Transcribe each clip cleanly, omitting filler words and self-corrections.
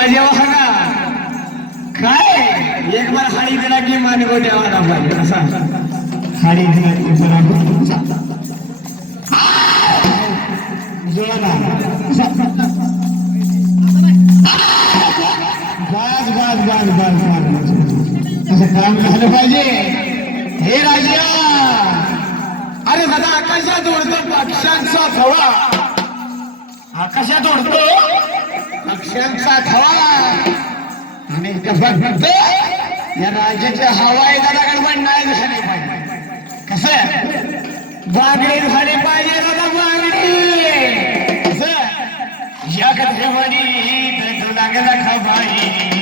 पाहिजे वाहना काय एक बार हाडी दिला की मान गोट्यावाला पाहिजे असा हाडी दिला की बरोबर जोडा बाज असं काम झालं पाहिजे हे राजा अरे दादा आकाशात उडतो पक्ष्यांचा थवा आकाशात उडतो पक्ष्यांचा थवा आणि फक्त या राजाच्या हवा आहे दादा गडबड नाही झाली पाहिजे कसं बागडी झाली पाहिजे दादा बागडी कसं या कथेमध्ये तुला लागला खबाई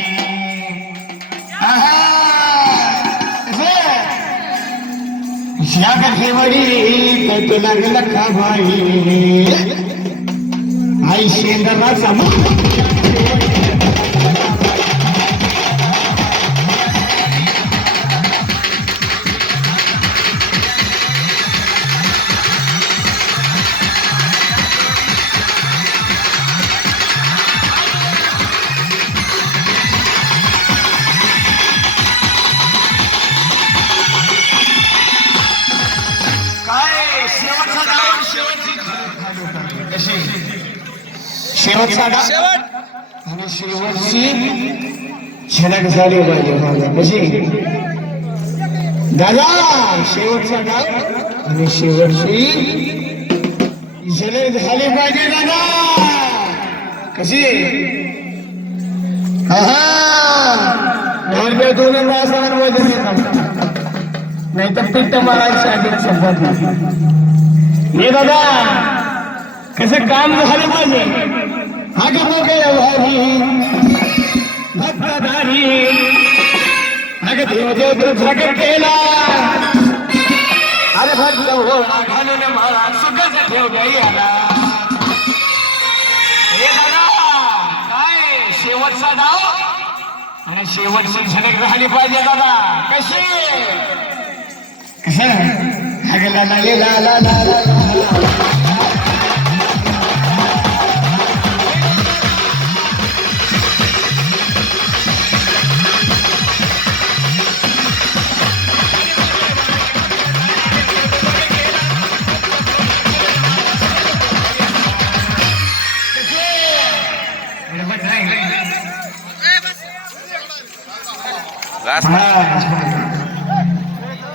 या कथेवडी तर तुला लखा भाई आई शेंदराचा शेवट आणि शेवटची झलक झाली पाहिजे माझ्या कशी दादा शेवटचा डाव आणि शेवटची झलक झाली पाहिजे दादा कशी दोन नाही तर पिट्ट मारायची संपत हे दादा कसं काम झालं पाहिजे हा गो भारी भक्तधारी अग देव देव तुझा केला अरे भक्त हो घालून मला सुखाचा ठेव आला हे दादा काय शेवटचा डाव आणि शेवटची झलक झाली पाहिजे दादा कशी कसं अगला ला ला ला Last